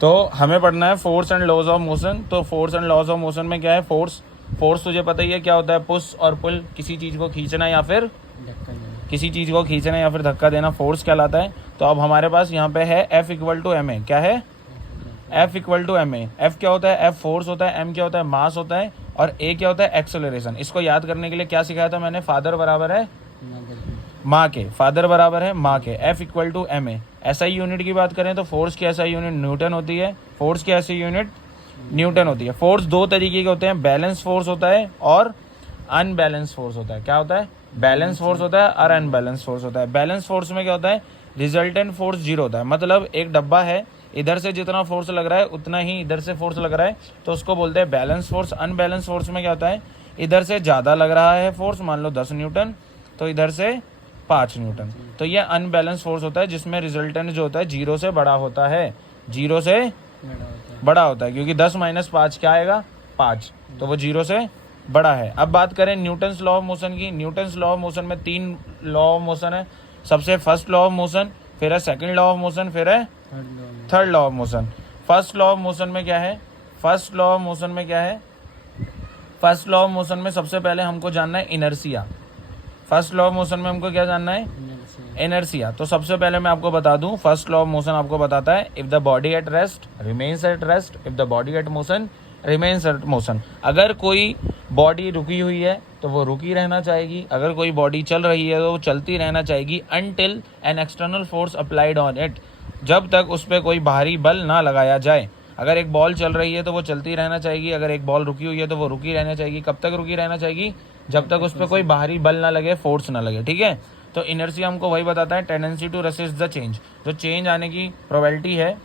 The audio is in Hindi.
तो हमें पढ़ना है force and laws of motion. तो force and laws of motion में क्या है, फोर्स तुझे पता ही है क्या होता है, पुश और पुल, किसी चीज़ को खींचना या फिर धक्का देना फोर्स कहलाता है। तो अब हमारे पास यहाँ पे है F equal to M A. क्या है? F equal to M A. F क्या होता है? F फोर्स होता है, M क्या होता है? मास होता है, और A क्या होता है? एक्सेलरेशन। इसको याद करने के लिए क्या सिखाया था मैंने? फादर बराबर है माँ के, फादर बराबर है माँ के। F equal to M A. SI unit की बात करें तो फोर्स की एसआई यूनिट न्यूटन होती है, फोर्स की एसआई यूनिट न्यूटन होती है। फोर्स दो तरीके के होते हैं, बैलेंस फोर्स होता है और अनबैलेंस फोर्स होता है। क्या होता है? बैलेंस फोर्स होता है और अनबैलेंस फोर्स होता है। बैलेंस फोर्स में क्या होता है? रिजल्टेंट फोर्स जीरो होता है। मतलब एक डब्बा है, इधर से जितना फोर्स लग रहा है उतना ही इधर से फोर्स लग रहा है, तो उसको बोलते हैं बैलेंस फोर्स। अनबैलेंस फोर्स में क्या होता है? इधर से ज़्यादा लग रहा है फोर्स, मान लो 10 न्यूटन, तो इधर से 5 न्यूटन, तो ये अनबैलेंस फोर्स होता है, जिसमें रिजल्टेंट जो होता है जीरो से बड़ा होता है, जीरो से बड़ा होता है, क्योंकि 10 माइनस 5 क्या आएगा? 5, तो वो जीरो से बड़ा है। अब बात करें न्यूटन्स लॉ ऑफ मोशन की। न्यूटन्स लॉ ऑफ मोशन में 3 लॉ ऑफ मोशन है। सबसे फर्स्ट लॉ ऑफ मोशन, फिर है सेकंड लॉ ऑफ मोशन, फिर है third law of motion. First law of motion में क्या है? फर्स्ट लॉ ऑफ मोशन में क्या है? फर्स्ट लॉ ऑफ मोशन में सबसे पहले हमको जानना है inertia. First law of motion में हमको क्या जानना है? इनर्शिया। तो सबसे पहले मैं आपको बता दूं, फर्स्ट लॉ ऑफ मोशन आपको बताता है if the body at rest remains at rest, if the body at motion remains at motion. अगर कोई बॉडी रुकी हुई है तो वो रुकी रहना चाहेगी, अगर कोई बॉडी चल रही है तो वो चलती रहना चाहेगी, until an external force applied on it, जब तक उस पर कोई बाहरी बल ना लगाया जाए। अगर एक बॉल चल रही है तो वो चलती रहना चाहेगी, अगर एक बॉल रुकी हुई है तो वो रुकी रहना चाहेगी। कब तक रुकी रहना चाहेगी? जब तक उस पर कोई बाहरी बल ना लगे, फोर्स ना लगे, ठीक है। तो इनर्शिया हमको वही बताता है, tendency to resist the change, जो चेंज आने की प्रोबेबिलिटी है